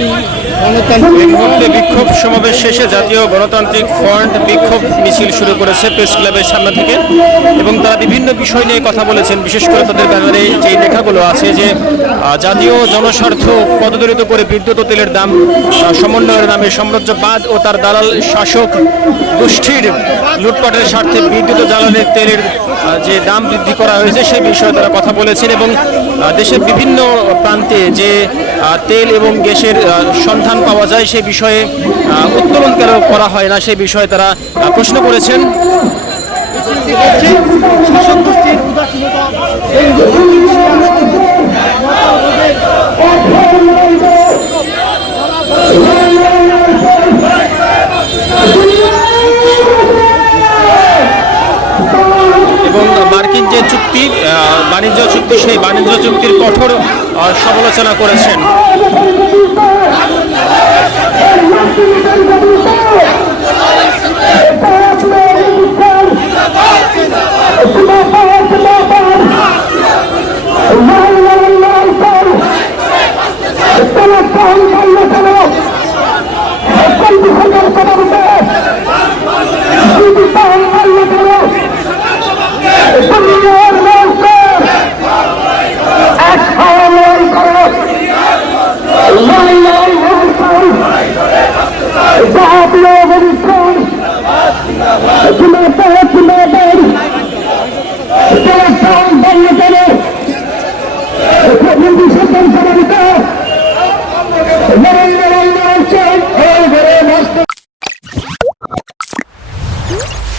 এই মুহূর্তে বিক্ষোভ সমাবেশ শেষে জাতীয় গণতান্ত্রিক ফ্রন্ট বিক্ষোভ মিছিল শুরু করেছে প্রেস ক্লাবের সামনে থেকে, এবং তারা বিভিন্ন বিষয় নিয়ে কথা বলেছেন। বিশেষ করে তাদের ব্যানারে যে লেখাগুলো আছে যে জাতীয় জনস্বার্থ পদদলিত করে বিদ্যুৎ ও তেলের দাম সমন্বয়ের নামে সাম্রাজ্যবাদ ও তার দালাল শাসক গোষ্ঠীর লুটপাটের স্বার্থে বিদ্যুৎ ও জ্বালানির তেলের যে দাম বৃদ্ধি করা হয়েছে সেই বিষয়ে তারা কথা বলেছেন, এবং দেশের বিভিন্ন প্রান্তে যে তেল এবং গ্যাসের সন্ধান পাওয়া যায় সেই বিষয়ে উত্তোলন কেন করা হয় না সেই বিষয়ে তারা প্রশ্ন করেছেন। এবং মার্কিন যে চুক্তি বাণিজ্য চুক্তি সেই বাণিজ্য চুক্তির কঠোর সমালোচনা করেছেন।